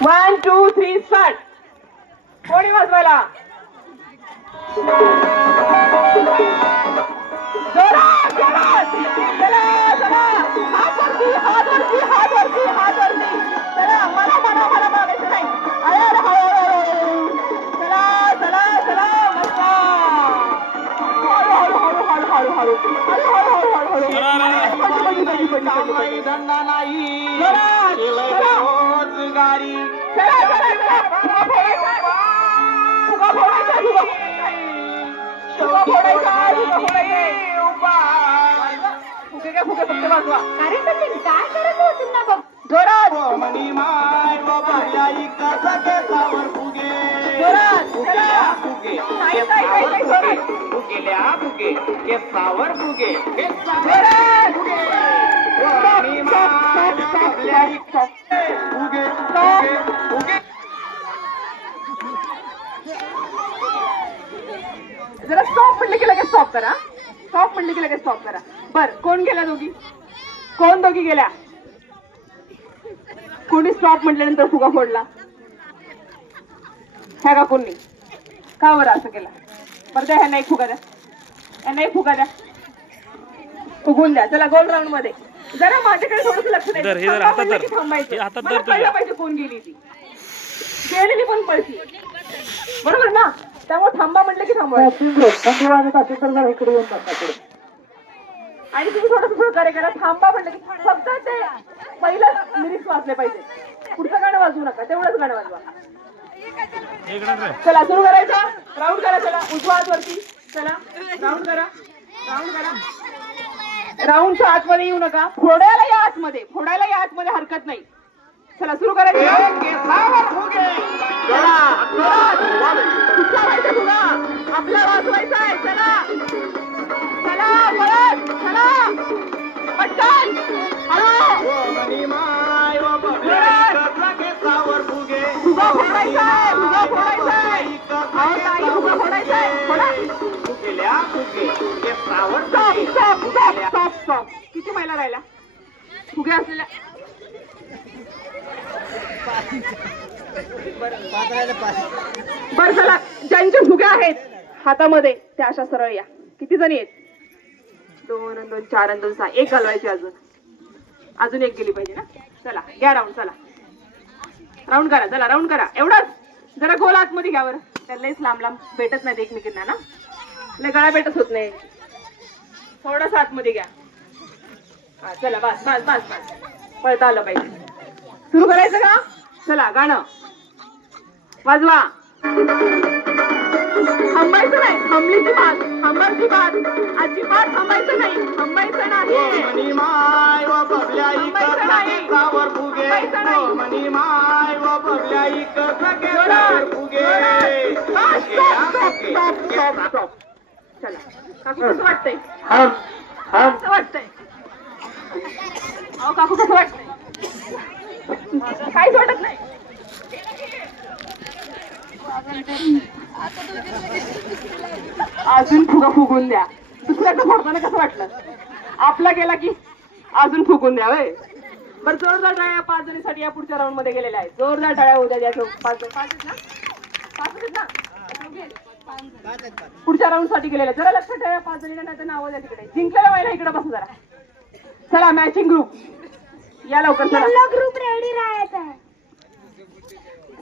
1 2 3 start. कोणी वाजवायला? जोरात जोरात. चला चला. हात वरती हात वरती हात वरती हात वरती. चला मला मला मला मागायचं नाही. अरे अरे हळू. चला चला चला. मस्त. हळू हळू हळू हळू हळू हळू हळू हळू हळू हळू हळू. धंदा नाही जोरात. चला रोजगारी चला चला. फुगा फोडायचा. फुगा फोडायचा. फुगा फोडायचा. फुगा फोडायचा. फुगे काय फुगे फक्त वाजवा. अरे सचिन काय करत होती ना बघ. जोरात मनी माय बाबा इका केसावर फुगे जोरात. चला. फुगे नाही, नाही, नाही, नाही, जोरात. फुगेल्या फुगे केसावर फुगे जोरात. मनी माय बाबा इका फुगे फुगे फुगे. जरा स्टॉप म्हणलं की लगेच स्टॉप करा. स्टॉप म्हणलं की लगेच स्टॉप करा. बर कोण गेल्या दोघी? कोण दोघी गेल्या? कोणी स्टॉप म्हटल्यानंतर फुगा फोडला? ह्या का कोणी? का बरं असं केलं? बरं द्या ह्यांना एक फुगा द्या. यांना एक फुगा द्या. फुगून द्या. चला गोल राऊंड मध्ये. जरा माझ्याकडे थोडंसं लक्ष धर, हे धर, द्यायचं. हातात धर. थांबायचं. हे हातात धर मला तुझ्या. कळलं पाहिजे कोण गेली ती. गेलेली पण पळती. बरोबर ना? त्यामुळे थांबा म्हटलं की थांबवा. आणि तुम्ही थोडंसं सहकार्य करा. थांबा म्हटलं की फक्त ते पहिलंच लिरिक्स वाचले पाहिजे. पुढचं गाणं वाजवू नका. तेवढंच गाणं वाजवा. चला सुरू करायचं. राऊंड करा. चला उजवा हात वरती. चला राऊंड करा. राऊंड करा. राऊंडच्या आतमध्ये येऊ नका. फोडायला या आतमध्ये. फोडायला या आतमध्ये हरकत नाही. चला सुरू करायचं. केसावर फुगे चला कुठला व्हायचा तुला? आपला वाजवायचा आहे. चला चला परत. चला पटकन. हळू. मनी माय बाबा केसावर फुगे फुगा फोडायचा आहे. फुगा फोडायचा आहे. अहो ताई फुगा फोडायचा आहे. फोडा. फुगेल्या फुगे केसावर स्टॉप फुगे स्टॉप स्टॉप स्टॉप स्टॉप. किती महिला राहिल्या? फुगे असलेल्या बरं चला. ज्यांचे फुगे आहेत हातामध्ये त्या अशा सरळ या. किती जणी आहेत? 2 आणि 2 4 आणि 2 6. एक घालवायची अजून. अजून एक गेली पाहिजे ना. चला घ्या राऊंड. चला राऊंड करा. चला राऊंड करा. एवढंच. जरा गोल आतमध्ये घ्या बरं. त्यालाच लांब लांब भेटत नाहीत एकमेकींना ना. लय गळा भेटत होत नाही. थोडंसं आतमध्ये घ्या. हा चला बस बस बस बस. पळता आलं पाहिजे. सुरू करायचं का? चला गाणं वाजवा. थांबायचं नाही. थांबली की बात. थांबायची बात. अजिबात थांबायचं नाही. थांबायचं नाही. मनी माय बाबा केसावर फुगे थांबायचं नाही. मनी माय बाबा केसावर फुगे चला काकू कसं वाटतंय? कसं वाटतंय? अहो काकू कसं वाटतंय? काहीच वाटत नाही. अजून फुगा फुगून द्या. दुसऱ्याचं फोडताना कसं वाटलं? आपला गेला की अजून फुगून द्या. वय बरं जोरदार टाळ्या 5 जणींसाठी या पुढच्या राऊंड मध्ये गेलेल्या आहेत. जोरदार टाळ्या उद्या द्या. 5 आहेत ना? 5 आहेत ना? पुढच्या राऊंड साठी गेलेल्या. जरा लक्षात ठेवा 5 जणींना नाही तर नावं द्या तिकडे. जिंकलेला महिला इकडे बसा जरा. चला मॅचिंग ग्रुप या लवकर. चला ग्रुप रेडी राहायचा आहे.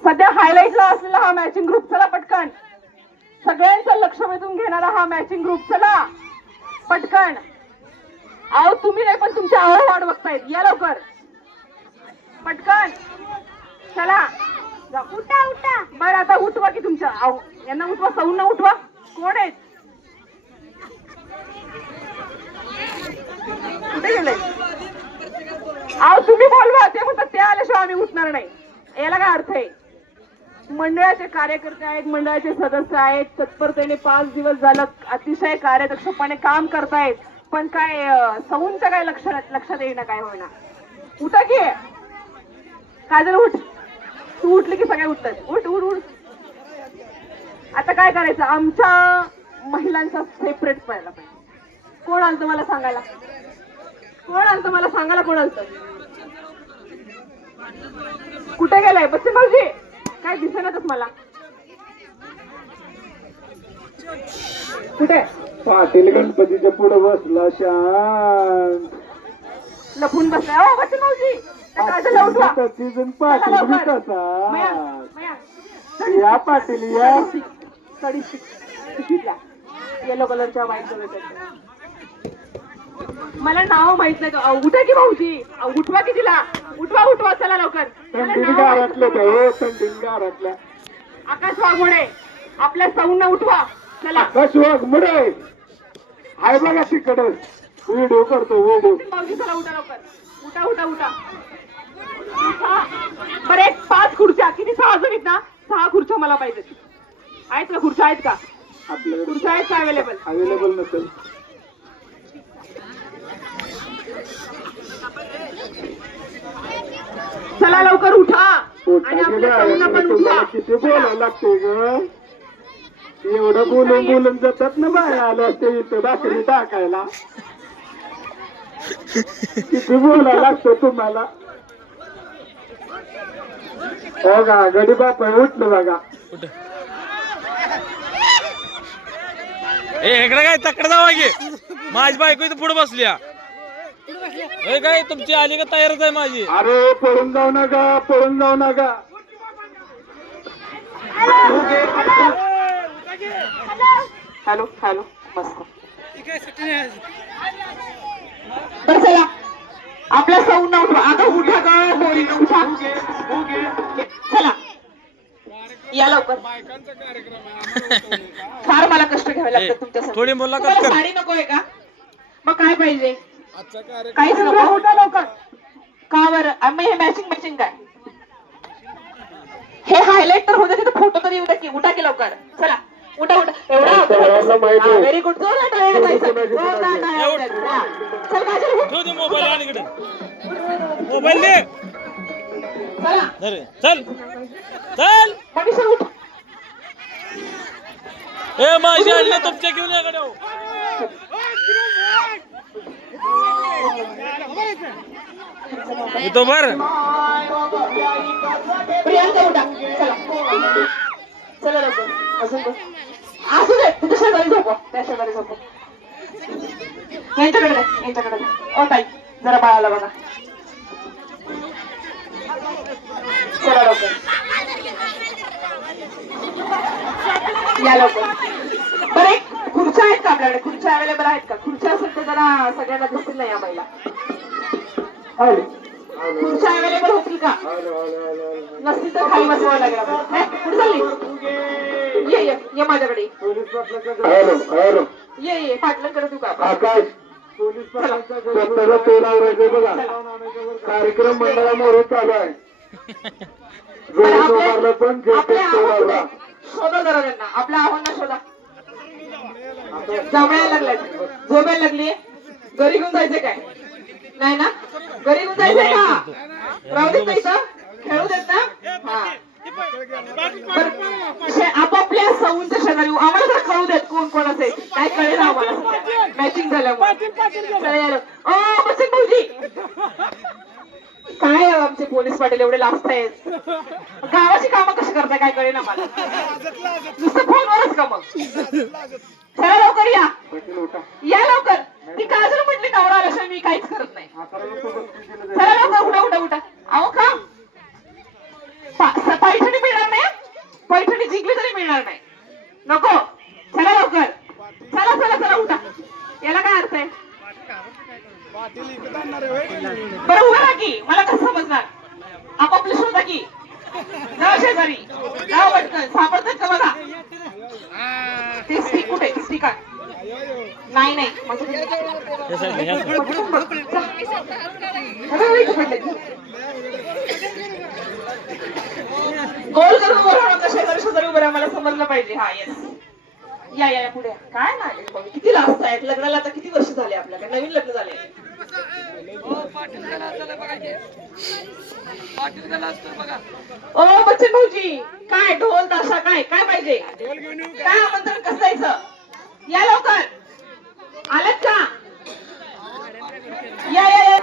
सध्या हायलाइटला असलेला हा मॅचिंग ग्रुप. चला पटकन. सगळ्यांचं लक्ष वेधून घेणारा हा मॅचिंग ग्रुप. चला पटकन. अहो तुम्ही नाही पण तुमच्या आवड वाट बघतायत. या लवकर पटकन. चला उठा उठा. बरं आता उठवा की तुमच्या. अहो यांना उठवा. सौंना उठवा. कोण आहेत? कुठे गेले? अहो तुम्ही बोलवा. ते म्हणतात ते आल्याशिवाय आम्ही उठणार नाही. याला काय अर्थ आहे? मंडळाचे कार्यकर्ते आहेत. मंडळाचे सदस्य आहेत. तत्परतेने 5 दिवस झालं अतिशय कार्यदक्षपणे काम करतायत. पण काय सौंचं काय लक्षात येईना काय होईना. उठा की. काय झालं? उठ. तू उठली की सगळे उठतात. उठ उठ उठ. आता काय करायचं? आमच्या महिलांचा सेपरेट पाहायला पाहिजे. कोण आलतं मला सांगायला? कोण आलतं मला सांगायला? कोण आलतं? कुठे गेलाय बच्चन भाऊजी? काय दिसेनातच मला. कुठे? पाटील गणपतीच्या पुढे बसला शांत. लपून बसलाय. ओ बच्चन भाऊजी, काजल उठवा. पाटील बी तसा. या पाटील या. साडी शिकला येलो कलरच्या व्हाईट कलरच्या. मला नाव माहित नाही. उठा की भाऊजी, उठवा की तिला. उठवा उठवा, चला लवकर. थंडीन गारातलं काय हो, थंडीन गारातल्या. आकाश वाघमोडे, आपल्या सौंना उठवा, चला. आकाश वाघमोडे हाय बघा तिकडं. व्हिडिओ करतो व्हिडिओ. भाऊजी चला, उठा लवकर. उठा उठा उठा. बरं, एक 5 खुर्च्या. किती? 6 जण आहेत ना? 6 खुर्च्या मला पाहिजेत. आहेत का खुर्च्या? आहेत का आपल्याकडे? खुर्च्या आहेत का अवेलेबल? अवेलेबल नसेल. चला लवकर उठा. आणि आपल्या सौंना पण उठवा. किती बोलायला लागते ग. एवढं बोलून बोलून जातात ना बाय आलं असते इथं भाकरी टाकायला. किती बोलायला लागतं तुम्हाला. हो का गडी बाप उठलं बघा. इकडे काय तकडे जावा की. माझी बायको इथं पुढे बसली. काय तुमची आली का? तयारच आहे माझी. अरे पळून जाऊ नका, पळून जाऊ नका. हॅलो हॅलो, मस्त. बरं चला, आपल्या सौंना उठवा. आता उठा का बोरी, उठा. चला या लवकर. फार मला कष्ट घ्यावे लागतात तुमच्यासाठी. थोडी मुलाखत कर. साडी नकोय का? मग काय पाहिजे? काहीच नको. उठा लवकर. का बरं? मग हे मॅचिंग मॅचिंग काय? हे हायलाइट तर होते, तिथे फोटो तरी येऊ द्या की. उठा की लवकर. चला उठा उठा. एवढा व्हेरी गुड. मोबाईल आणि इकडे मोबाईल दे. चल चल. मनीषा उठ. ए माझी आणले तुमच्या घेऊन याकडे. तो बर. प्रियांका उठा. चला चला लवकर. अजून असू दे, तुझ्या शेजारी झोपव. त्या शेजारी झोपव. यांच्याकडे द्या, यांच्याकडे द्या. ओ ताई, जरा बाळाला बघा. चला लवकर या लवकर. बरं, एक खुर्च्या आहेत का आपल्याकडे? खुर्च्या अवेलेबल आहेत का? खुर्च्या असेल तर जरा सगळ्यांना दिसतील ना या महिला. खुर्च्या अवेलेबल होतील का? नसतील तर खाली बसवावं लागेल. कुठे चालली? ये ये ये माझ्याकडे. ये ये पाटलं करत तू का? आकाश स्वतःला तेल आवरायचं बघा. कार्यक्रम मंडळामोर चालू आहे. पण शोधा जरा त्यांना. आपल्या आव्हानांना शोधा. जांभळ्याला लागल्यात, झोपायला लागली. घरी घेऊन जायचं काय? नाही ना? घरी घेऊन जायचंय का? राहू देत नाही तर खेळू देत ना? हा. आपापल्या सौंच्या शेजारी आम्हाला तर कळू देत कोण कोणाचं आहे. काय कळेल आम्हाला मॅचिंग झाल्यामुळे. बच्चन भाऊजी, काय आमचे पोलीस पाटील एवढे लाजतायत. गावाची कामं कशी करताय काय कळेल आम्हाला. नुसतं फोनवरच का मग? चला लवकर या. या लवकर. ती काजल म्हटली नवरा आल्याशिवाय मी काहीच करत नाही. चला लवकर. उठा उठा उठा. अहो का पैठणी मिळणार नाही? पैठणी जिंकली तरी मिळणार नाही. नको. चला लवकर. चला चला चला उठा. याला काय अर्थ आहे? बरं उभा राहा की. मला कसं समजणार? आपापलं शोधा की. जाऊ शेजारी, जाऊ पटकन. सापडतात का बघा. ते स्टिक कुठे? स्टिक नाही नाही. गोल करून बोला. शेजारी शेजारी उभं राहा. मला समजलं पाहिजे. हा येस. या या पुढे. काय नाही, किती लास्ट आहेत. लग्नाला आता किती वर्ष झाले आपल्याकडे? नवीन लग्न झाले. ओ बच्चन भाऊजी, काय ढोल ताशा काय काय पाहिजे? काय आमंत्रण कसं जायचं? या लवकर. आलेत का? या या या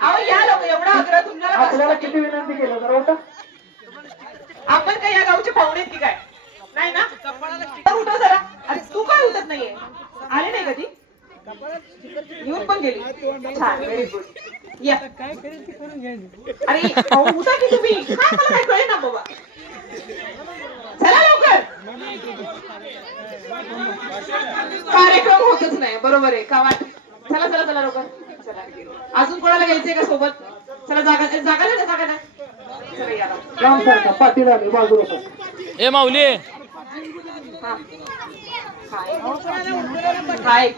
अहो या लोक एवढा आग्रह तुम्हाला आपल्याला कसं? किती विनंती केलं जरा उठा. आपण काय या गावचे पाहुणे आहेत की काय नाही ना तर उठव जरा अरे तू काय उठत नाहीये आले नाही कधी येऊन पण गेली छान व्हेरी गुड या अरे अहो उठा की तुम्ही काय मला काय कळे ना बाबा चला लवकर कार्यक्रम होतच नाही बरोबर आहे का वाट चला चला चला लवकर चला अजून कोणाला घ्यायचंय का सोबत चला जागा जागा नाही ना, जागा नाही चला या राम सारखा पाटील आले बाजूला सर. ए माऊली हा. काय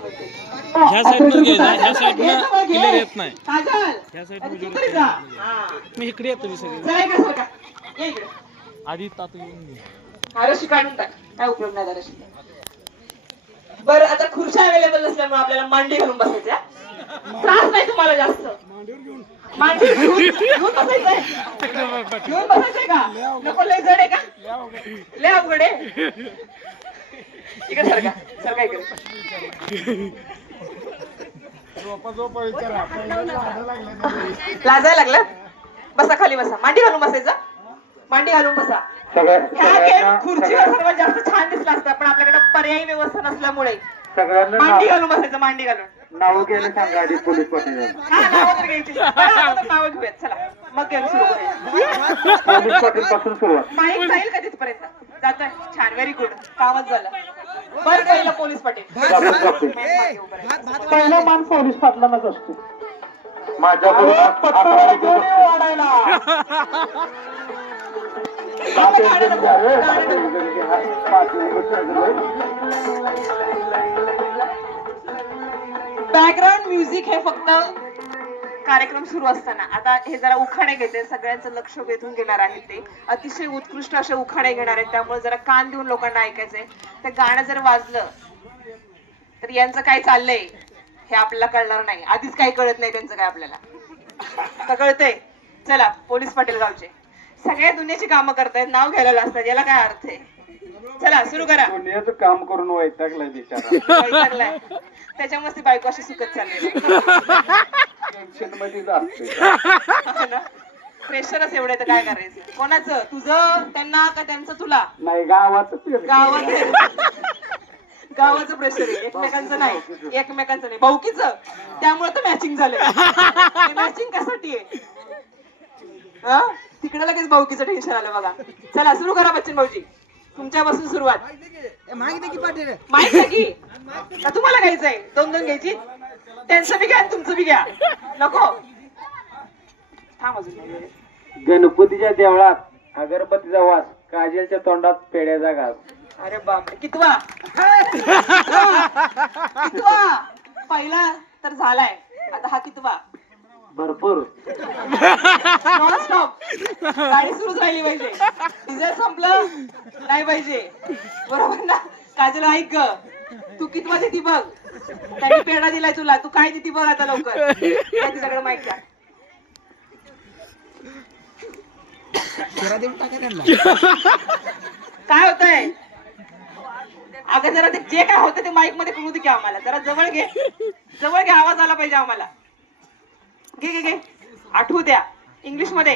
ह्या साईडनं घ्यायचा ह्या साईडनं क्लिअर येत नाही काजल ह्या आता साईडनं तू तरी जा हा मी इकडे येतो मी सगळे चला इकडे सरका या इकडे आधी तातू येऊन घे रशी काढून टाक काय उपयोग नाही रशी बरं आता खुर्च्या अवेलेबल नसल्यामुळे आपल्याला मांडी घालून बसायच्या त्रास नाही तुम्हाला जास्त मांडी घेऊन बसायचंय घेऊन बसायचंय का नको लय जड आहे का लय अवघड आहे इकडे सरका सरका इकडे लाजायला लागलं बसा खाली बसा मांडी घालून बसायचं मांडी घालून बसा ह्या गेम खुर्चीवर सर्वात जास्त छान दिसला असता पण आपल्याकडे पर्यायी व्यवस्था नसल्यामुळे सगळ्यांना मांडी घालून बसायचं मांडी घालून नाव घ्यायला सांगा आधी पोलीस पाटील. हा नावं तर घ्यायची बरं, अगोदर नावं घेऊयात चला मग गेम सुरू करूया पोलीस पाटील पासून सुरुवात. माईक जाईल का तिथपर्यंत जातोय छान व्हेरी गुड कामच झालं बरं पहिलं पोलीस पाटील पहिला मान पोलीस पाटलांनाच असतो. माझ्याकडून 11 दिवस बॅकग्राऊंड म्युझिक हे फक्त कार्यक्रम सुरू असताना आता हे जरा उखाणे घेते सगळ्यांचं लक्ष वेधून घेणार आहेत ते अतिशय उत्कृष्ट असे उखाणे घेणार आहेत त्यामुळे जरा कान देऊन लोकांना ऐकायचंय ते गाणं जर वाजलं तर यांचं काय चाललंय हे आपल्याला कळणार नाही आधीच काही कळत नाही त्यांचं काय आपल्याला कळतंय चला पोलीस पाटील गावचे सगळ्या दुनियाची कामं करतायत नाव घ्यायला असतात याला काय अर्थ आहे चला सुरू करा पुण्याचं काम करून वैतागलाय बिचारा. वैतागलाय. त्याच्यामुळे ती बायको अशी सुकत चालली टेन्शन मध्येच असते. प्रेशरच एवढं तर काय करायचं कोणाचं तुझं त्यांना का त्यांचं तुला नाही गावात गावाचं प्रेशर आहे एकमेकांचं नाही एकमेकांचं नाही भाऊकीचं त्यामुळे तर मॅचिंग झालंय मॅचिंग कशासाठी आहे हा तिकडे लगेच भाऊकीचं टेन्शन आलं बघा चला सुरू करा बच्चन भाऊजी तुमच्यापासून सुरुवात माहित की का तुम्हाला घ्यायचंय दोन दोन घ्यायची त्यांचं बी घ्या आणि तुमचं बी घ्या नको थांब अजून गणपतीच्या देवळात अगरबत्तीचा वास काजलच्या तोंडात पेड्याचा घास. अरे बापरे कितवा कितवा पहिला तर झालाय आता हा कितवा भरपूर नॉन स्टॉप गाडी सुरूच राहिली पाहिजे डिझेल संपलं नाही पाहिजे बरोबर ना काजल ऐक ग तू कितवा देती बघ त्यांनी पेढा दिलाय तुला तू काय देती बघ आता लवकर तुझ्याकडे माहित का काय होतंय अगं जरा ते जे काय होतं ते माईक मध्ये कळू दे की आम्हाला जरा जवळ घे आवाज आला पाहिजे आम्हाला घे घे घे आठवू द्या इंग्लिश मध्ये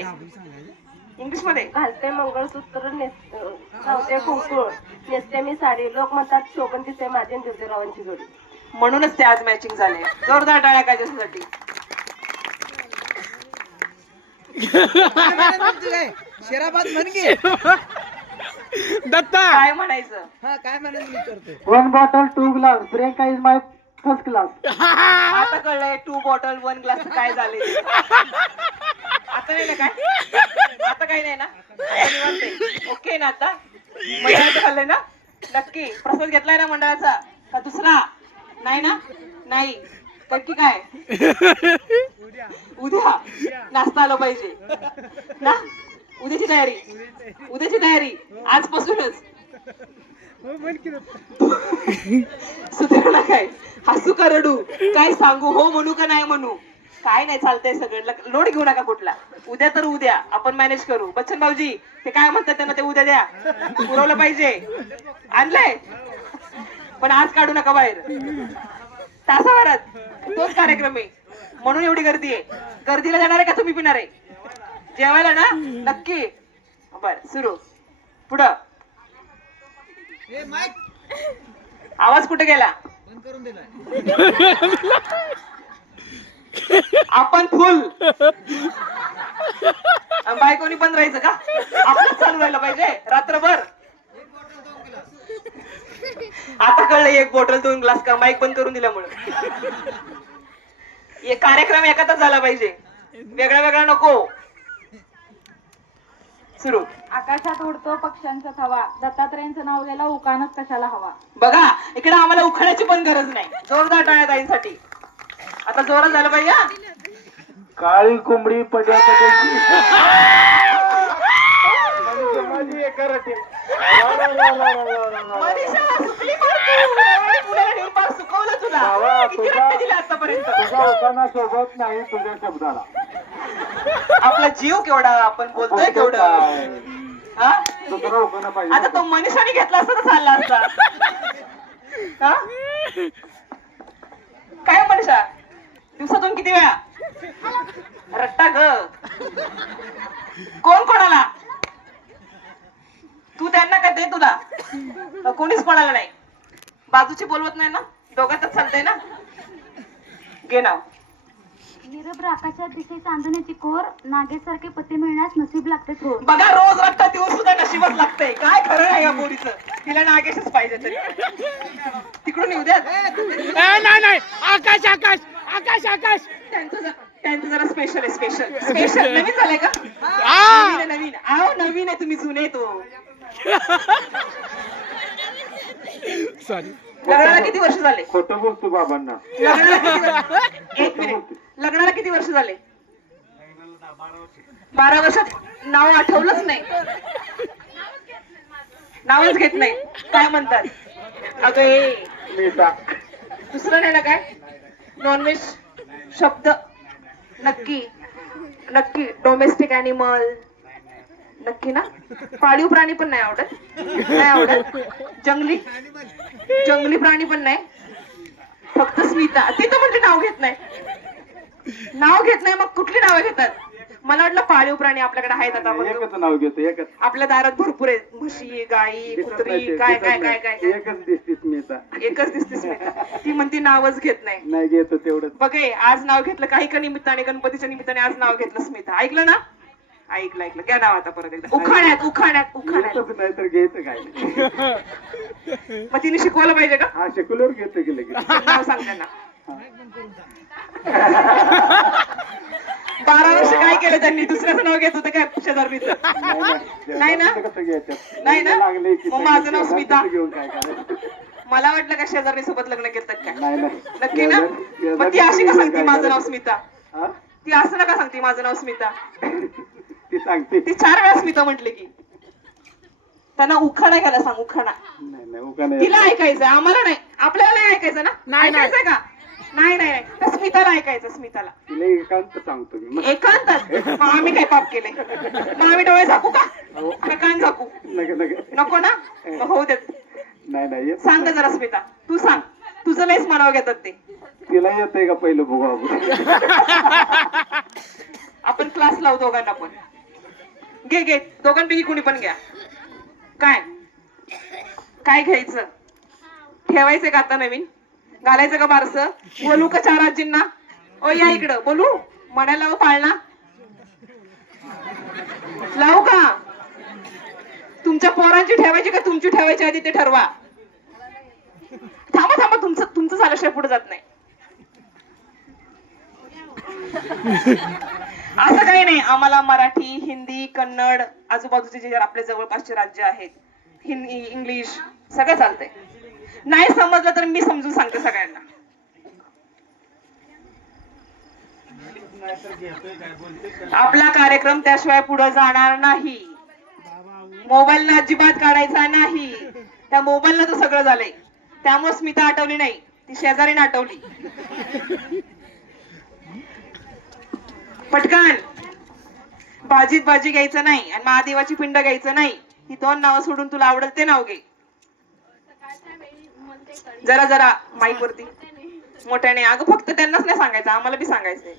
घालते मंगळसूत्र लावते कुंकू नेसते मी साडी लोक म्हणतात शोभन दिसते माझी आणि ज्योतिरावांची जोडी म्हणूनच ते आज मॅचिंग झाले जोरदार टाळ्या काजलसाठी शेराबाद म्हण की दत्ता काय म्हणायचं हा काय म्हणायचं विचारतोय 1 bottle 2 glass Priyanka is my first class. आता कळलंय 2 बॉटल 1 ग्लास काय झाले आता नाही ना काय आता काही नाही ना आता निवांत आहे. ओके ना आता मंडळाचं खाल्लंय ना नक्की प्रसाद घेतलाय ना मंडळाचा का दुसरा नाही ना नाही नक्की काय उद्या नाश्ता आलं पाहिजे ना उद्याची तयारी आजपासूनच सुधारणा काय हसू का रडू काय सांगू हो म्हणू का नाही म्हणू काय नाही चालतंय सगळं लोड घेऊ नका कुठला उद्या तर उद्या आपण मॅनेज करू बच्चन भाऊजी ते काय म्हणतात त्यांना ते उद्या द्या पुरवलं पाहिजे आणलंय पण आज काढू नका बाहेर तासाभरात तोच कार्यक्रम आहे म्हणून एवढी गर्दी आहे. गर्दीला जाणार आहे का तुम्ही पिणार आहे? जेवायला ना नक्की. बर सुरू. पुढं. ए माईक आवाज कुठे गेला? बंद करून दिलाय. आपण फुल बायकोनी पण राहायचं का? आपलंच चालू राहिलं पाहिजे रात्रभर. आता कळलं एक बॉटल 2 ग्लास का माईक बंद करून दिल्यामुळे. एक कार्यक्रम एकातच झाला पाहिजे, वेगळा वेगळा नको. सुरू. आकाशात उडतो पक्ष्यांचा थवा, दत्तात्रयांचं नाव घ्यायला उकानच कशाला हवा. बघा इकडे आम्हाला उखाण्याची पण गरज नाही. जोरदार टाळ्या ताईंसाठी. आता जोरात झालं पाहिजे हा. काळी कोंबडी पड्यात माझी एक कराटे. मनीषा, सुकली पण तू. पुण्याला नेऊन पार सुकवलं तुला. किती रट्टे दिले आतापर्यंत. तुझा होताना सोबत नाही तुझ्या शब्दाला. आपला जीव केवढा, आपण बोलतोय केवढं. हा? दुसरा होताना पाहिजे. आता तो मनीषाने घेतला असता तर चालला असता. हा? काय मनीषा, दिवसातून किती वेळा रट्टा ग? कोण कोणाला? तू त्यांना काय ते तुला? कोणीच कोणाला नाही. बाजूची बोलवत नाही ना, दोघातच चालतंय ना. घे नाव. निरभ्र आकाशात दिसे चांदण्याची कोर, नागेसारखे पती मिळण्यास नसीब लागते थोर. बघा रोज रट्टा देऊन सुद्धा नशीबच लागतंय. काय खरं आहे या पोरीचं. तिला नागेशच पाहिजे तरी. तिकडून येऊ द्या. नाही आकाश आकाश आकाश आकाश. त्यांचं जरा स्पेशल आहे. स्पेशल नवीन झालंय का? नवीन आहो नवीन आहे. तुम्ही जुने तो. सॉरी. लग्नाला किती वर्ष झाले? खोटं बोलतो बाबांना. एक मिनिट. लग्नाला किती वर्ष झाले? 12 वर्षात नाव आठवलंच नाही. नावच घेत नाही. काय म्हणतात? अगं मीता. दुसरं नाही ना काय? नॉनव्हेज शब्द नक्की डोमेस्टिक अॅनिमल नक्की ना? पाळीव प्राणी पण नाही आवडत? नाही आवडत. जंगली प्राणी पण नाही. फक्त स्मिता. ती तर म्हणजे नाव घेत नाही. मग कुठली नावं घेतात? मला वाटलं पाळीव प्राणी आपल्याकडे आहेत. आता एकच नाव घेतो. एकच. आपल्या दारात भरपूर आहेत. म्हशी, गाई, कुत्री, काय काय काय काय. एकच दिसतीस मीता. एकच दिसते स्मिता. ती म्हणती नावच घेत नाही. नाही घेतो तेवढंच. बघे आज नाव घेतलं. काही का निमित्ताने, गणपतीच्या निमित्ताने आज नाव घेतलं स्मिता. ऐकलं ना? ऐकलं. काय नाव आता परत एकदा? उखाण्यात. घेतच नाही तर घ्यायचं काय. मग तिने शिकवलं पाहिजे का? हा शिकवल्यावर घेतो की लगेच. नाव सांग त्यांना. 12 वर्ष काय केलं त्यांनी? दुसऱ्याचं नाव घेत होतं काय शेजारीचं? नाही ना? कसं घ्यायचं? नाही ना? लागले की मग माझं नाव स्मिता. घेऊन काय करायचं? मला वाटलं का शेजारी सोबत लग्न केलं काय? नाही नक्की ना? मग ती अशी का सांगते माझं नाव स्मिता? हा? ती असं नका सांगते माझं नाव स्मिता. ती सांगते. ती 4 वेळा स्मिता म्हटले की. त्यांना उखाणा घ्यायला सांग. उखाणा नाही उका नाही. तिला ऐकायचं, आम्हाला नाही. आपल्याला नाही ऐकायचं ना? ऐकायचंय का? नाही त्या स्मिताला ऐकायचं. स्मिताला तिला एकांत सांगतो मी. मग एकांतात. मग आम्ही काय पाप केलंय? मग आम्ही डोळे झाकू का? का कान झाकू? नको ना? मग होऊ देत. नाही सांग जरा स्मिता. तू सांग. तुझं लयच म्हणावं घेतात ते. तिला येतंय का पहिलं बघू आपण क्लास लावू दोघांना पण. घे दोघांपैकी कुणी पण घ्या. काय घ्यायचं? ठेवायचं का आता नवीन? घालायचं का बारसं? बोलू का 4 आजींना? ओ या इकडं. बोलू? म्हणायला लावू पाळणा? लावू का? तुमच्या पोरांची ठेवायची का तुमची ठेवायची आधी ते ठरवा. थांबा तुमचं झाल्याशिवाय पुढे जात नाही. असं काही नाही. आम्हाला मराठी, हिंदी, कन्नड, आजूबाजूचे जे आपल्या जवळपासचे राज्य आहेत, हिंदी, इंग्लिश सगळं चालतंय. नाही समजलं तर मी समजून सांगते सगळ्यांना. आपला कार्यक्रम त्याशिवाय पुढे जाणार नाही. मोबाईल अजिबात काढायचा नाही. त्या मोबाईलला तर सगळं झालंय. त्यामुळे स्मिता आठवली नाही, ती शेजारीने आठवली. पटकन. भाजीत भाजी घ्यायचं नाही आणि महादेवाची पिंड घ्यायचं नाही. ही 2 नावं सोडून तुला आवडेल ते नाव घे. जरा माईक वरती. मोठ्याने. अगं फक्त त्यांनाच नाही सांगायचं, आम्हाला बी सांगायचंय.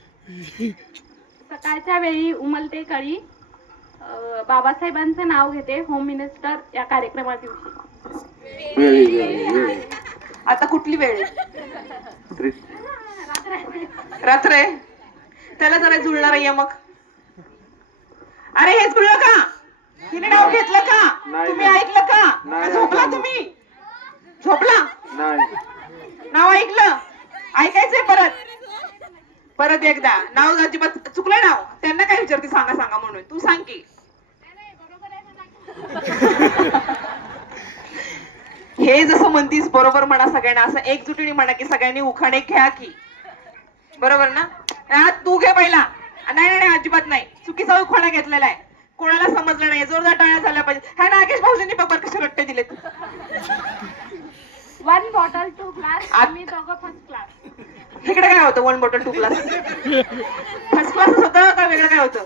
सकाळच्या वेळी उमलते कळी बाबासाहेबांचं नाव घेते होम मिनिस्टर या कार्यक्रमा दिवशी. आता कुठली वेळ आहे? रात्र आहे. त्याला जरा जुळणार आहे मग. अरे हे जुळलं का? तिने नाव घेतलं का? तुम्ही ऐकलं का? झोपला तुम्ही? झोपला? नाव ऐकलं? ऐकायचंय परत एकदा. नाव अजिबात चुकलं नाव. त्यांना काय विचारते सांगा सांगा म्हणून. तू सांग की. हे जसं म्हणतीस बरोबर म्हणा सगळ्यांना, असं एकजुटीने म्हणा की सगळ्यांनी उखाणे घ्या की. बरोबर ना? तू घे पहिला. नाही नाही अजिबात नाही. चुकीचा उखाणा घेतलेला आहे. कोणाला समजलं नाही. जोरदार टाळ्या झाल्या पाहिजे. ह्या नागेश भाऊजींनी बघ कसे रट्टे दिलेत. 1 बॉटल 2 ग्लास. आम्ही दोघं फर्स्ट क्लास. इकडे काय होतं 1 बॉटल 2 ग्लास? फर्स्ट क्लास होतं का वेगळं काय होतं?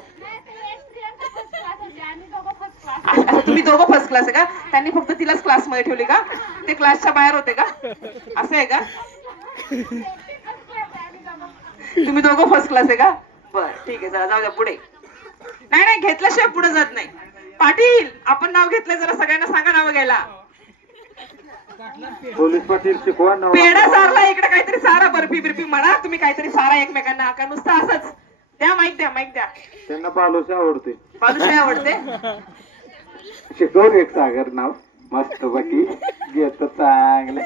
अच्छा, तुम्ही दोघं फर्स्ट क्लास आहे का? त्यांनी फक्त तिलाच क्लास मध्ये ठेवली का? ते क्लासच्या बाहेर होते का? असं आहे का? तुम्ही दोघं फर्स्ट क्लास आहे का? बर ठीक आहे. जरा जाऊ द्या पुढे. नाही नाही घेतल्याशिवाय पुढे जात नाही. पाटील आपण नाव घेतलंय, जरा सगळ्यांना सांगा नाव घ्यायला. पोलीस पाटील शिकवा ना. पेढा सारला इकडे काहीतरी सारा. बर्फी बिर्फी म्हणा तुम्ही काहीतरी सारा एकमेकांना. का नुसतं असंच? द्या माईक द्या. त्यांना बालुशा आवडते. बालुशाही आवडते. शिकव एक सागर नाव मस्त बाकी घेत चांगलं.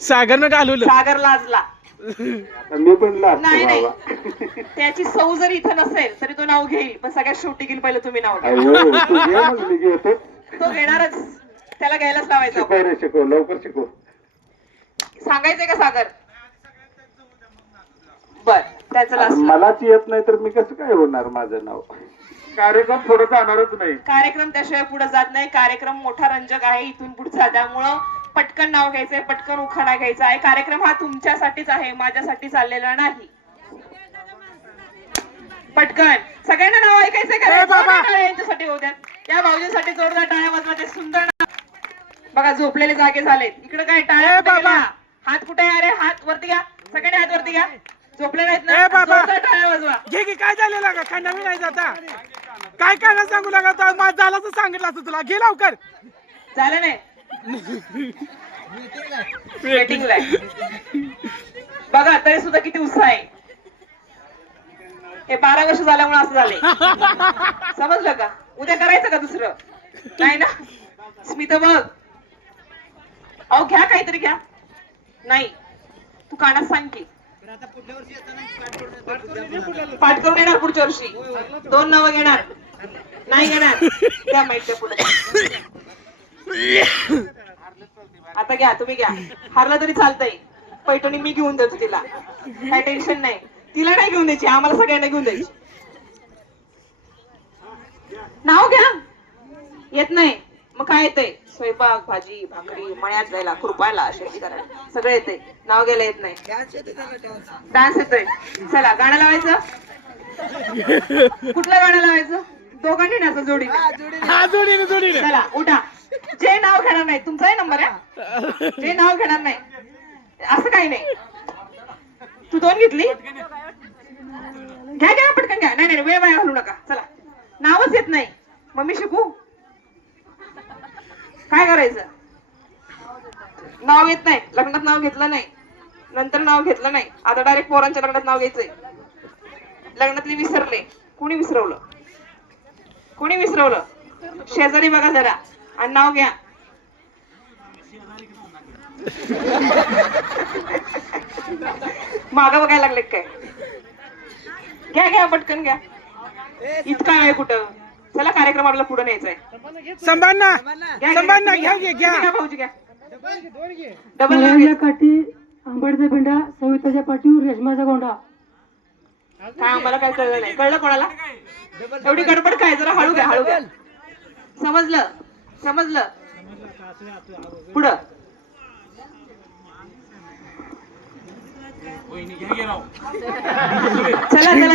सागरनं घालवलं. सागर लाजला. मी पण लाजतो नाही नाही बाबा. त्याची सौ जरी इथं नसेल तरी तो नाव घेईल, पण सगळ्यात शेवटी घेईल पहिलं तुम्ही नाव घ्या. अयो, तू घे मग मी घेतो. तो घेणारच. त्याला घ्यायलाच लावायचं. शिकव रे शिकव लवकर शिकव. सांगायचंय का सागर? बर त्याचं लास्ट. मलाच येत नाही तर मी कसं काय होणार माझं नाव? कार्यक्रम पुढे जाणारच नाही. कार्यक्रम त्याशिवाय पुढे जात नाही. कार्यक्रम मोठा रंजक आहे इथून पुढचा. त्यामुळं पटकन नाव घ्यायचंय, पटकन उखाणा घ्यायचा आहे. कार्यक्रम हा तुमच्यासाठीच आहे, माझ्यासाठी चाललेला नाही. पटकन सगळ्यांना नाव ऐकायचंय का? जोरदार टाळ्या यांच्यासाठी होऊ द्या. या भाऊजींसाठी जोरदार टाळ्या वाजवायचे. सुंदर बघा झोपलेले जागे झालेत. इकडे काय टाळ्या बाबा? हात कुठे आहे? अरे हात वरती घ्या. सगळ्यांनी हात वरती घ्या. झोपले नाहीत ना? जोरदार टाळ्या वाजवा. घे की काय झालं लागा? काय नवीन आहे आता? काय काय सांगू लागा? झालं तर सांगितलं असं तुला. घे लवकर. झालं नाही? वेटिंगला आहे. बघा तरी सुद्धा किती उत्साह आहे. हे 12 वर्ष झाल्यामुळे असं झालंय. समजलं का? उद्या करायचं का दुसरं? नाही ना? स्मिता बघ. अहो घ्या काहीतरी घ्या. नाही तू कानात सांग की. पाठ करून येणार पुढच्या वर्षी. 2 नावं घेणार. नाही घेणार. घ्या माहिती पुढे. आता घ्या तुम्ही घ्या. हारलं तरी चालतंय. पैठणी मी घेऊन देतो तिला. काय टेन्शन नाही. तिला नाही घेऊन द्यायची, आम्हाला सगळ्यांना घेऊन द्यायची. नाव घ्या. येत नाही मग काय येतंय? स्वयंपाक, भाजी, भाकरी, मळ्यात जायला, खुरपायला, शेती करायला सगळं येतंय. नाव घ्यायला येत नाही. डान्स येतोय. चला गाणं लावायचं. कुठलं गाणं लावायचं? दोघांनी नाचा जोडीने. चला उठा. जे नाव घेणार नाही, तुमचाही नंबर आहे. जे नाव घेणार नाही असं काही नाही. तू 2 घेतली? घ्या पटकन घ्या. नाही वेळ वाया घालू नका. चला नावच येत नाही मग मी शिकू? काय करायचं? नाव येत नाही. लग्नात नाव घेतलं नाही, नंतर नाव घेतलं नाही, आता डायरेक्ट पोरांच्या लग्नात नाव घ्यायचंय. लग्नातली विसरले. कोणी विसरवलं? शेजारी बघा जरा आणि नाव घ्या. मागं बघायला लागले काय? घ्या पटकन घ्या. इतका वेळ कुठं? चला कार्यक्रमाला पुढे न्यायचंय. संभांना घ्या भाऊजी घ्या. डबल काठी आंबडचा पिंडा सविताच्या पाठीवर रेशमाचा गोंडा. काय आम्हाला काय कळलं नाही. कळलं कोणाला? एवढी गडबड काय? जरा हळू घ्या. समजलं. पुढं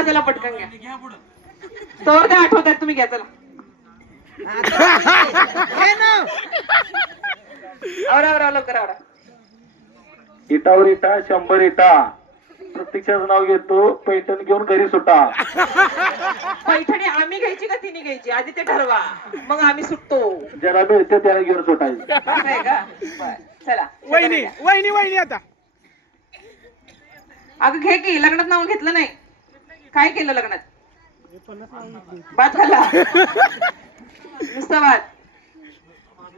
चला पटकन घ्या. तोवर काय आठवतात तुम्ही घ्या. चला आवरा लवकर आवरा. इटावर इटा 100 इटा प्रत्यक्षाचं नाव घेतो पैठण घेऊन घरी सुटा. पैठणी आम्ही घ्यायची का तिने घ्यायची आधी ते ठरवा मग आम्ही सुटतो. ज्याला मिळते त्याला घेऊन सुटायचं. असं आहे का बरं, चला वहिनी वहिनी वहिनी आता अगं घे की लग्नात नाव घेतलं नाही. काय केलं लग्नात भात खाल्ला नुसता भात.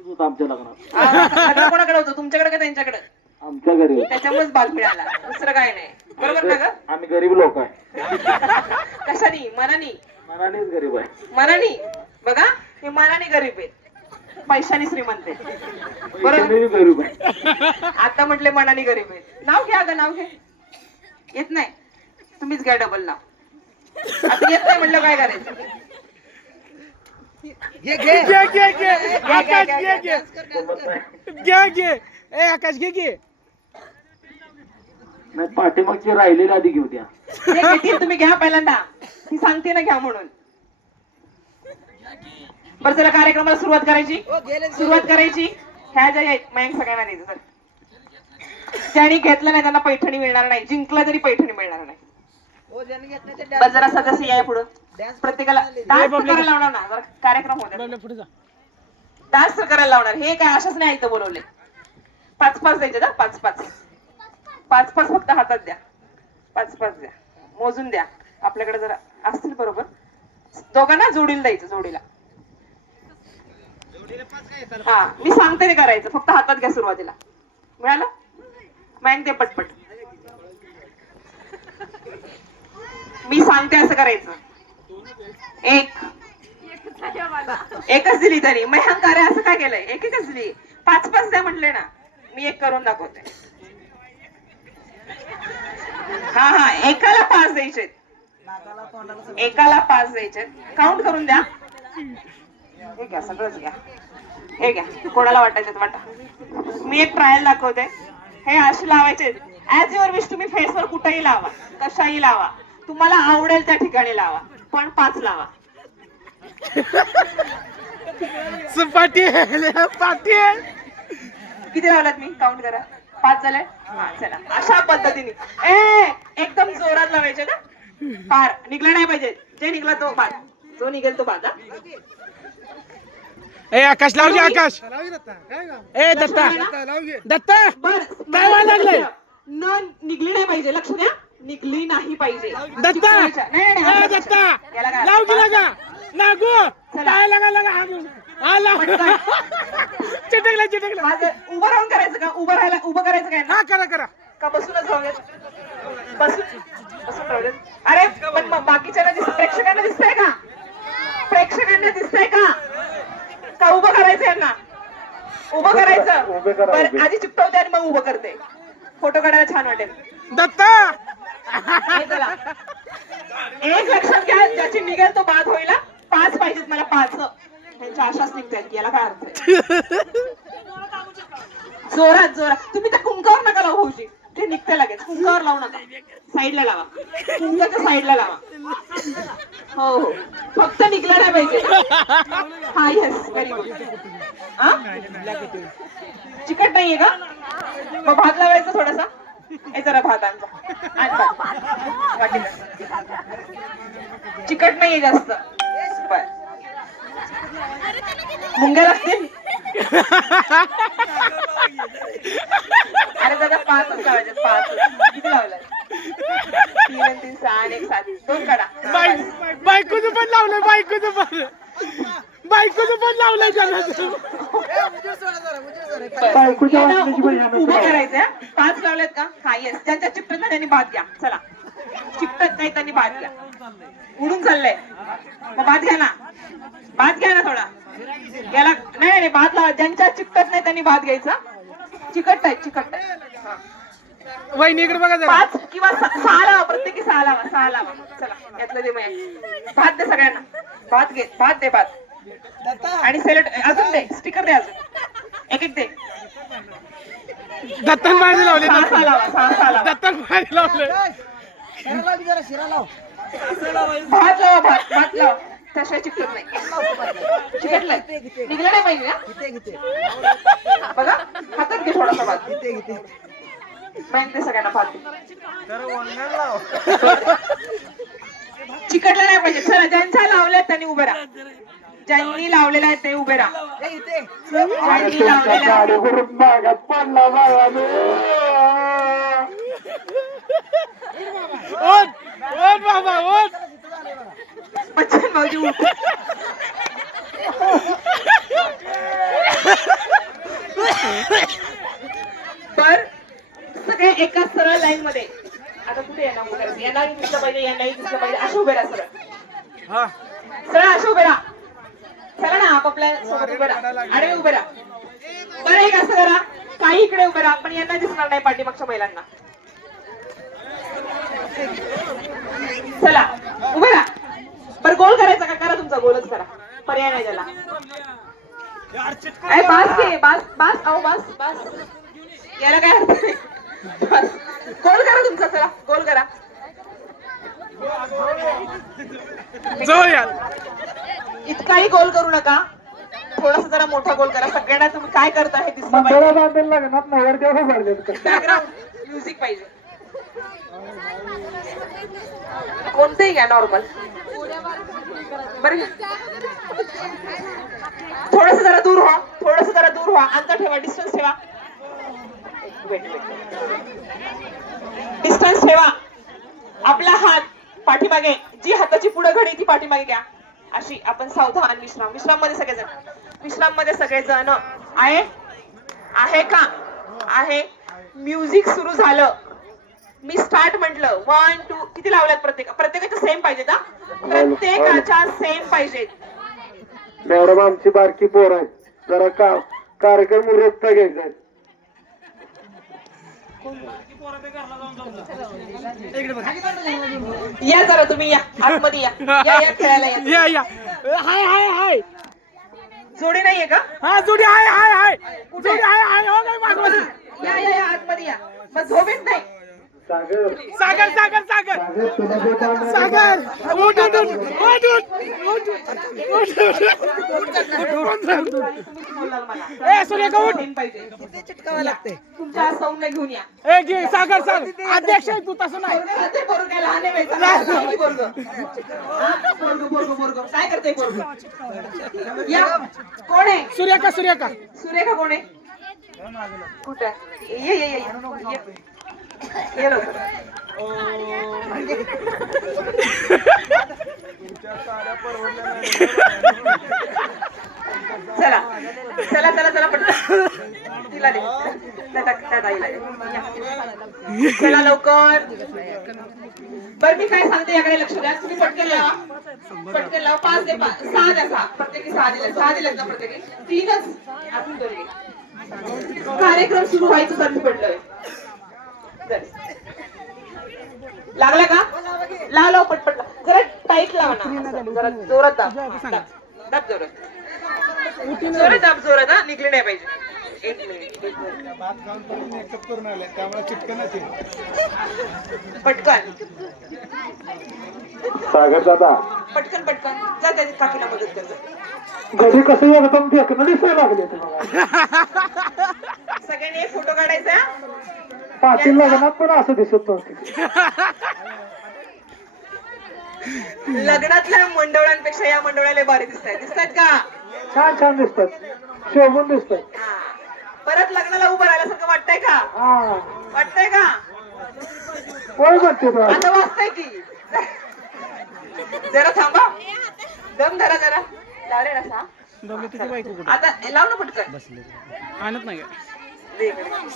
होतं आमच्या लग्नात. लग्न कोणाकडे होतं तुमच्याकडे का त्यांच्याकडे. आमच्या घरी त्याच्यामुळेच भात मिळाला दुसरं काय नाही बरोबर ना ग. आम्ही गरीब लोक आहे. कशानी मनानी मनानेच गरीब आहे. मनानी बघा हे मनाने गरीब आहेत पैशाने श्रीमंत आहेत बरोबर. पैशानेही गरीब आहे. आता म्हटले मनाने गरीब आहेत. नाव घ्या ग नाव घे. येत नाही तुम्हीच घ्या डबल नाव. आता येत नाही म्हटलं काय करायचं. घे घे घे घे घे आकाश घे घे जमत नाही. घे घे ए आकाश घे घे नाही पाठीमागची राहिलेली आधी घेऊ द्या. हे घेतील तुम्ही घ्या पहिल्यांदा. ती सांगते ना घ्या म्हणून. बरं चला कार्यक्रमाला सुरुवात करायची. सुरुवात करायची. ह्या ज्या आहेत मयंक सगळ्यांना द्यायचं तर ज्यांनी घेतलं नाही त्यांना पैठणी मिळणार नाही. जिंकला तरी पैठणी मिळणार नाही. बस जरा सदस्य या पुढं. प्रत्येकाला डान्स करायला लावणार ना जरा कार्यक्रम होता. पुढे जा डान्स करायला लावणार. हे काय अशाच नाही ऐकतं बोलवले. 5-5 द्यायचे ना 5-5 5-5 फक्त हातात द्या. 5-5 द्या मोजून द्या. आपल्याकडे जरा असतील बरोबर. दोघांना जोडीला द्यायचं जोडीला. हा मी सांगते ते करायचं फक्त हातात घ्या सुरुवातीला. मिळालं मॅंग ते पटपट. मी सांगते असं करायचं. एकच दिली तरी मयंक अरे असं काय केलंय. एकच दिली. 5-5 द्या म्हटले ना. मी एक करून दाखवते. हा हा एकाला 5 द्यायचे. एकाला 5 द्यायचे. काउंट करून द्या. हे घ्या सगळंच घ्या. हे घ्या कोणाला वाटायचं वाटा. मी एक ट्रायल दाखवते. हे असे लावायचे ऍज युअर विश. तुम्ही फेसवर कुठेही लावा कशाही लावा. तुम्हाला आवडेल त्या ठिकाणी लावा पण 5 लावा. पाटी पाटी किती लावलात मी काउंट करा. 5 झाले. हा चला अशा पद्धतीने एकदम जोरात लावायचे ना. पार निघला नाही पाहिजे. जे निघला तो बाद. जो निघेल तो बाद. ए आकाश लाव घे आकाश ए दत्ता दत्ता बर काय व्हायला लागलंय? न निघली नाही पाहिजे. लक्ष द्या निघली नाही पाहिजे. दत्ता नाही, नाही, ए नाही. दत्ता याला काय? लाव की लगा लागू चला. काय लगा लगा हा लाव चिटकला चिटकला माझं उभं राहून करायचं का. उभं करायचं काय ना हा करा करा का बसूनच राहू देत. बसून राहू देत. अरे पण मग बाकीच्या प्रेक्षकांना दिसतंय का. प्रेक्षकांना दिसतंय का उभं करायचं यांना. उभं करायचं. उभे करा, बरं उभे. आधी चिपटवते आणि मग उभं करते. फोटो काढायला छान वाटेल. दत्ता हे चला. एक लक्षात घ्या ज्याची निघेल तो बाद होईल. 5 पाहिजेत मला 5. त्यांच्या आशाच निघतायत याला काय अर्थ आहे. जोरात जोरात. तुम्ही त्या कुंकावर नका लावू भाऊजी. ते निघते लगेच. कुंकावर लावू नका. साईडला लावा. कुंकाच्या साईडला लावा. हो हो फक्त निघलं नाही पाहिजे. हा येस व्हेरी गुड. चिकट नाहीये का मग भात लावायचा थोडासा. हे जरा भात आणजा. चिकट नाहीये जास्त. बर मुंग्या लागतील. अरे दादा 5च लावायचे. 5 किती लावलाय. 3 आणि 3 6 आणि 1 7. 2 काढा. बायकोचं पण लावलंय बायकोचं पण लावलंय त्याला बायकोच्या यांना वाटण्याची पण ह्यानं उभं करावं. करायचंय. 5 लावलेत का. हा येस. ज्यांच्या चिपटत नाही त्यांनी भात घ्या. चला चिपटत नाही त्यांनी भात घ्या. उडून चाललंय मग भात घ्या ना. भात घ्या ना थोडा. याला नाही भात लावा. ज्यांच्या चिपटत नाही त्यांनी भात घ्यायचा. चिकट आहे. वहिनी इकडे बघा जरा 5 किंवा 6 लावा. प्रत्येकी 6 लावा. 6 लावा. चला यातलं दे मग. भात दे सगळ्यांना. भात घे. भात दे. भात आणि सेलेक्ट अजून दे. स्टिकर दे अजून. एक दे. दत्तन माझे लावले 6 लावा. 6 लावा. दत्तन माझे लावले भात लावा. भात लावा. त्याशिवाय चिकटत नाही. चिकटलंय निघलं नाही पाहिजे ना. बघा हातात घे थोडासा भात. मग ते सगळ्यांना पाहते चिकटलं नाही पाहिजे. चला ज्यांच्या लावल्या त्यांनी उभे राहा. ज्यांनी लावलेला आहे ते उभे राहा. ज्यांनी लावलेला आहे. गाडीवरून मागात पडला बाळाने. ओट बाबा ओट. बच्चन भाऊजी उठ. बर सगळे एका सरळ लाईन मध्ये. आता कुठे यांना उभं करायचं? यांनाही दिसलं पाहिजे, यांनाही दिसलं पाहिजे. असे उभे राहा सरळ. सरळ असे उभे राहा. चला ना आपापल्या सोबत उभे राहा. आणि उभे राहा. बरं एक असं करा, काही इकडे उभे राहा पण यांना दिसणार नाही पाठीमागच्या महिलांना. चला उभे राहा. बरं गोल करायचा का? करा तुमचा गोलच करा, पर्याय नाही त्याला. अरे बास घे, बास बास. अहो बास बास. याला काय अर्थ नाही. बस गोल करा तुमचा. चला गोल करा. जवळ या. इतकाही गोल करू नका, थोडासा जरा मोठा गोल करा. सगळ्यांना तुम्ही काय करता हे दिसलं मंडळा पाहिजे. बांधेल लागणार नवर तेवढं भरलेत. बॅकग्राऊंड म्युझिक पाहिजे. कोणतंही घ्या नॉर्मल. बरं थोडस जरा दूर व्हा. थोडस जरा दूर व्हा. अंतर ठेवा. डिस्टन्स ठेवा. डिस्टन्स ठेवा. आपला हात पाठीमागे, जी हाताची पुढे घडी ती पाठीमागे घ्या. अशी आपण सावधान. विश्राम. विश्राम मध्ये सगळेजण. विश्राम मध्ये सगळेजण आहे. आहे का? आहे. म्युझिक सुरू झालं. मी स्टार्ट म्हटलं 1 2. किती लावल्यात? प्रत्येकाच्या सेम पाहिजेत हा. प्रत्येकाच्या सेम पाहिजेत. मॅडम आमची बारकी पोर आहे, जरा कार्यक्रम उरकता घ्यायचा. या जरा तुम्ही या आतमध्ये या. या या खेळायला या. या या. हाय हाय हाय. जोडी नाहीये का? हा जोडी हाय हाय हाय. जोडी हाय हाय. हो काय मागवली. या या या आतमध्ये या. मग झोप येत नाही. सागर सागर सागर सागर सागर तुला भेटा सागर. उठ उठ उठ उठ उठ उठ उठ. बोलणार मला. ए सुरेखा उठ. सेम पाहिजे. तुमच्या सौंदर्य घेऊन या. ए घे सागर सागर. अध्यक्ष आहे तू तसं नाही. ते पोरगं काय लहान आहे बाई. चांगलं पोरगं. हा? पोरगं. काय करते पोरगं? या. कोण आहे? सुरेखा सुरेखा. सुरेखा कोण आहे? कुठं? ये ये ये ये. ये लवकर. चला चला चला चला पटकन. तिला दे. त्या ताईला दे. या. चला लवकर. बरं मी काय सांगते याकडे लक्ष द्या. तुम्ही पटकन लावा. पटकन लावा. 5 दे 5. 6 द्या. 6 प्रत्येकी 6 दिले. 6 दिलेत ना प्रत्येकी? 3च. अजून 2 घे. कार्यक्रम सुरू व्हायचं संधी पडलंय. लागला का? लाव लाव पटपट लाव. जरा टाईट लावा ना. जरा जोरात दाब. दाब जोरात. जोरात दाब. जोरात हा. निघले नाही पाहिजे. 1 मिनिट. भात खाऊन पण मेकअप करून आले त्यामुळे चिटकन पटकन सागर दादा पटकन पटकन जा. त्याच्या काकीला मदत कर. घरी कसं एकदम देखणं दिसायला लागले तुम्हाला. सगळ्यांनी एक फोटो काढायचा. पाटील लग्नात पण असं दिसत नव्हतं. लग्नातल्या मंडळांपेक्षा या मंडळाला भारी दिसतात का? छान छान दिसतात, शोभून दिसतात. हा. परत लग्नाला उभं राहिल्यासारखं वाटतंय का? हा वाटतंय का? होय म्हणते तो. आता वाटतंय की. जरा थांबा. दम धरा जरा. लावले ना सा. आता लाव ना पटकन. आणत नाही का?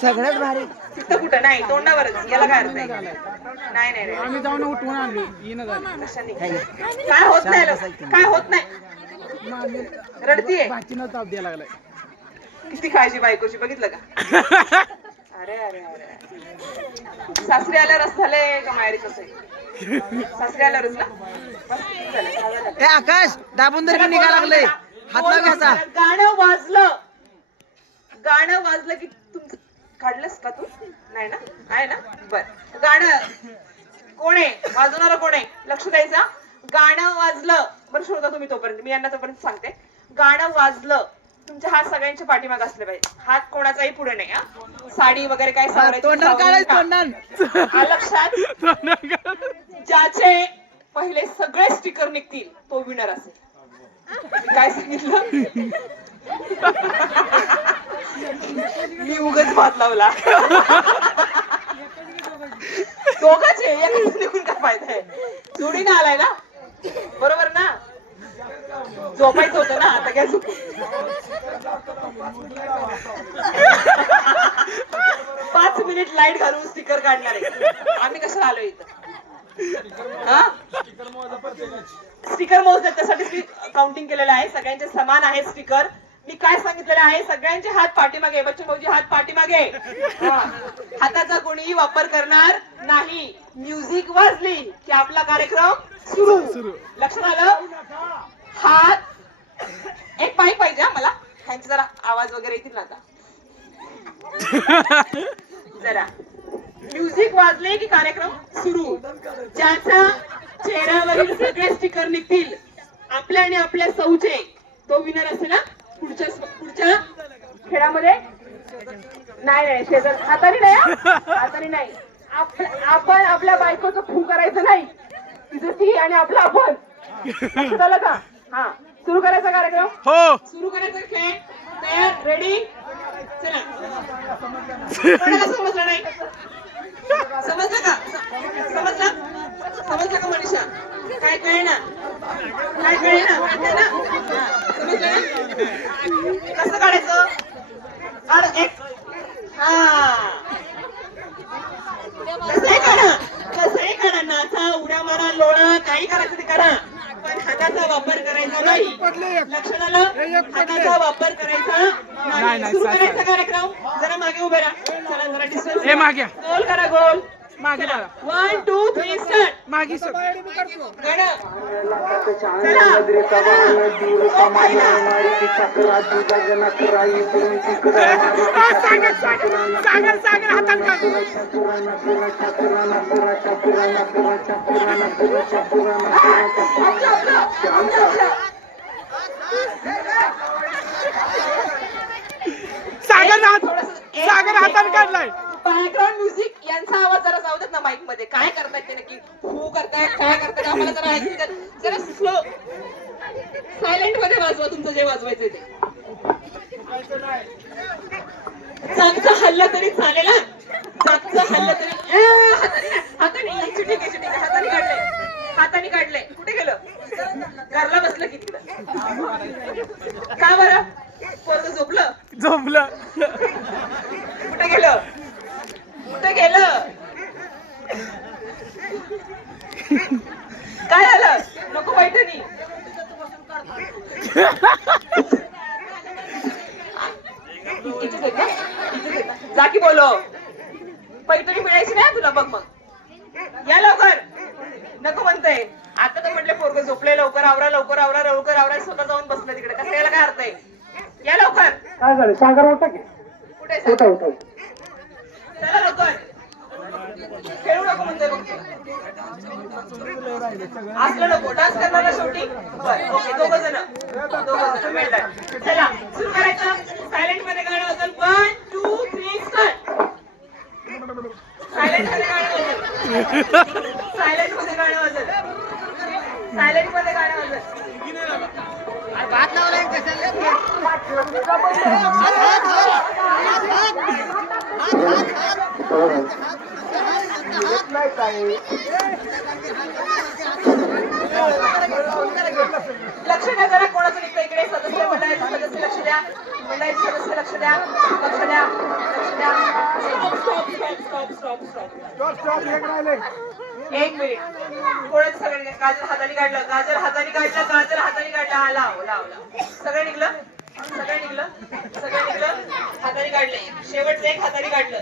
सगळ्यात भारी तिथं कुठं नाही. तोंडावरच. याला काय अर्थ आहे? नाही नाही नाही. आम्ही जाऊन उठवून आणलो. येणं झालं. कशाने? काय होत नाही. काय होत नाही. रडतीये. बाकीनं ताप द्यायला लागलाय. किती काळजी बायकोची बघितलं का? अरे अरे अरे. सासरी आल्यावर असं झालंय का माहेरी कसं आहे? सासरी आल्यावरच ना. बस, चला. आकाश दाबून तरी निघायला लागले. हात घ्यायचा. गाणं वाजलं. गाणं वाजलं की तुमचं काढलंस का तू? नाही ना? आहे ना? बर. गाणं कोण आहे? वाजवणारा कोण आहे? लक्ष द्यायचं. गाणं वाजलं. बरं शोधा तुम्ही तोपर्यंत. मी यांना तोपर्यंत सांगते. गाणं वाजलं तुमचे हात सगळ्यांच्या पाठीमागे असले पाहिजे. हात कोणाचाही पुढे नाही हा. साडी वगैरे काय लक्षात. ज्याचे पहिले सगळे स्टिकर निघतील तो विनर असेल. मी काय सांगितलं? मी उगाच भात लावला. दोघांचे एकाच निघून काय फायदा आहे. जोडीने आलाय ना, बरोबर ना. झोपायचं होतं ना, आता काय झोपू. 5 मिनिट लाईट घालून स्टिकर काढणार आहे. आम्ही कशाला आलो इथं? स्टिकर मोजतात, त्यासाठी काउंटिंग केलेलं आहे. सगळ्यांचे समान आहे स्टिकर. मी काय सांगितलेलं आहे, सगळ्यांचे हात पाठीमागे. बच्चू भाऊजी हात पाठीमागे. हाताचा कोणीही वापर करणार नाही. म्युझिक वाजली की आपला कार्यक्रम सुरू. लक्षात आलं? हात एक पाईप पाहिजे मला. ह्यांचे जरा आवाज वगैरे येतील ना आता. जरा म्युझिक वाजले की कार्यक्रम सुरू. ज्याच्या चेहऱ्यावरील सगळे स्टिकर निघतील आपल्या आणि आपल्या सौचे, तो विनर असेल ना पुढच्या खेळामध्ये. नाही शेजार हाताने नाही, हाताने नाही. आपण आपल्या बायकोचं फू करायचं नाही. तिचं ती आणि आपला आपण. झालं का? हा, सुरू करायचा कार्यक्रम. हो, सुरू करायचा खेळ. तयार, रेडी, चला. कोणाला समजलं नाही? समजलं का? समजलं का मनीषा? काय कळे ना? समजलं ना? कसं काढायचं? एक कसंही काढा. नाचा, उड्या मारा, लोळा, काही करायचं ते करा, पण हाताचा वापर करायचा नाही. लक्षात आलं? हाताचा वापर करायचा नाही. सुरू करायचा कार्यक्रम. जरा मागे उभे राहा. चला जरा डिस्टन्स. मागे गोल करा, गोल मागे बघा. 1 2 3 स्टार्ट. मागे सागर हातात सागर हातात काढलाय. बॅकग्राऊंड म्युझिक यांचा आवाज जरा जाऊ देत ना माईक मध्ये. काय करतायत ते नक्की? हू करतायत, काय करतायत आम्हाला जरा ऐकू द्या. जरा स्लो सायलेंट मध्ये वाजवा तुमचं जे वाजवायचं ते. चांगचं हल्ला तरी चालेल ना. चांगचं हल्ला तरी हाताने काढलंय. कुठे गेलं? घरला बसलं की तिकडं. का बरं? पोरगं झोपलं. कुठे गेलं? काय झालं? नको पैठणी. जा की बोलो. पैठणी मिळायची नाही तुला. बघ मग या लवकर. नको म्हणतंय. आता तर म्हटलं पोरगं झोपले. लवकर आवरा, लवकर आवरा. स्वतः जाऊन बसलं तिकडे. कसं याला काय अर्थ आहे? या लवकर. काय झालं? सागर होता की कुठे? होता. चला लवकर. खेळू नको म्हणतोय बघ. असलं नको. डान्स करणार ना शेवटी. बरं, ओके. दोघं जण मिळतात. चला सुरू करायचं. सायलेंट मध्ये गाणं वाजल. 1 2 3 स्टार्ट. सायलेंट मध्ये गाणं वाजल. भात लावलाय कशाला? लक्ष द्या जरा. कोणाचं निघतं इकडे? सदस्य मंडळाचे सदस्य लक्ष द्या. लक्ष द्या. स्टॉप. 1 मिनिट. कोणाचं सगळे गाजर हाताने काढलं. हा लाव. सगळं निघलं. हाताने काढलंय. शेवटचं एक हाताने काढलं.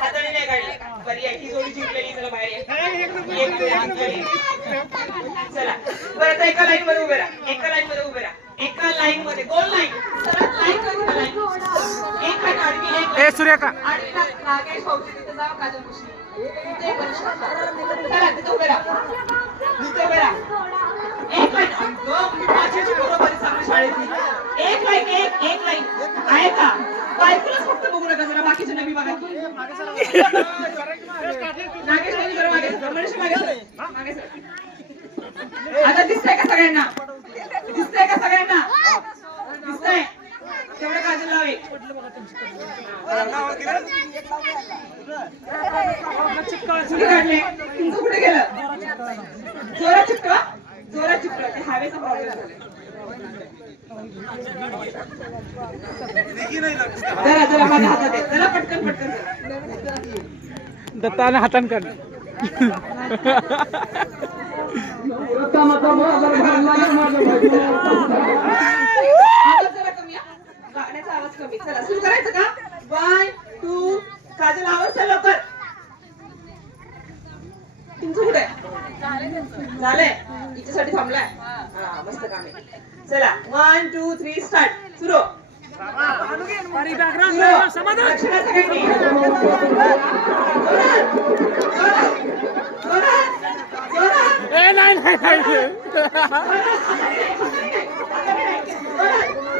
हाताने नाही काढलं. बरी आहे ही जोडी जिंकलेली. चला बाहेर. चला बरं, आता एका लाईन मध्ये उभे राहा. एका लाईन मध्ये गोल लाईन. एक लाईन आडवी. एक सूर्यका आडवी नागेश भाऊजी तिथे जा. काजल खुशी तिथे चला तिथे उभे राहा. एक लाईन. माझ्याची बरोबर चांगली शाळेत एक लाईन आहे का? बायकोलाच फक्त बघू नका, जरा बाकीचे नवी बघा की. नागेश भाई जरा मागे सर, मनीष मागे सर, मागे सर. आता दिसतंय का सगळ्यांना? दिसतंय का सगळ्यांना? दिसतंय? तेवढं काजल लावे. कुठे काढले? तुमचं कुठे गेलं? जोरात चिपका, जोरात चिपका. ते हवेचा प्रॉब्लेम झालाय. जरा जरा माझ्या हातात आहे, जरा पटकन पटकन जरा. दत्ताने हातान काढ. आवाज जरा कमी हा. गाण्याचा आवाज कमी. चला सुरू करायचं का? 1 2 काजल आवाज चल लवकर. तुमचं कुठे झालंय? हिच्यासाठी थांबलाय. हा मस्त काम आहे. चला 1 2 3 स्टार्ट. सुरू.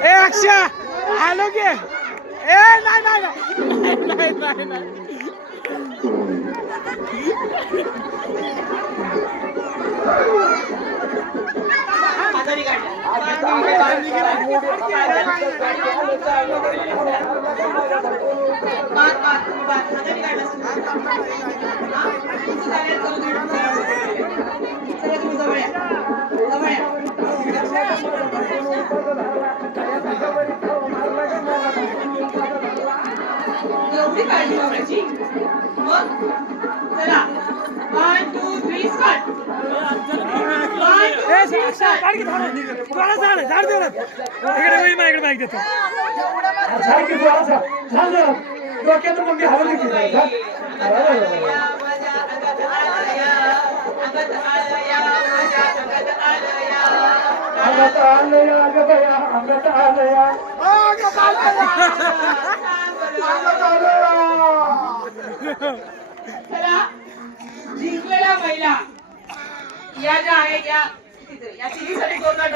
ए अक्षा आलो गे. ए नाही. एवढी काळजी वापरायची मग. चला 1 2 3 स्टार्ट. डोक्यात मम्मी हवं की अंगात आलया ग बया, अंगात आलया. चला जिंकलेल्या महिला या ज्या आहेत या तिघीसाठी जोरदार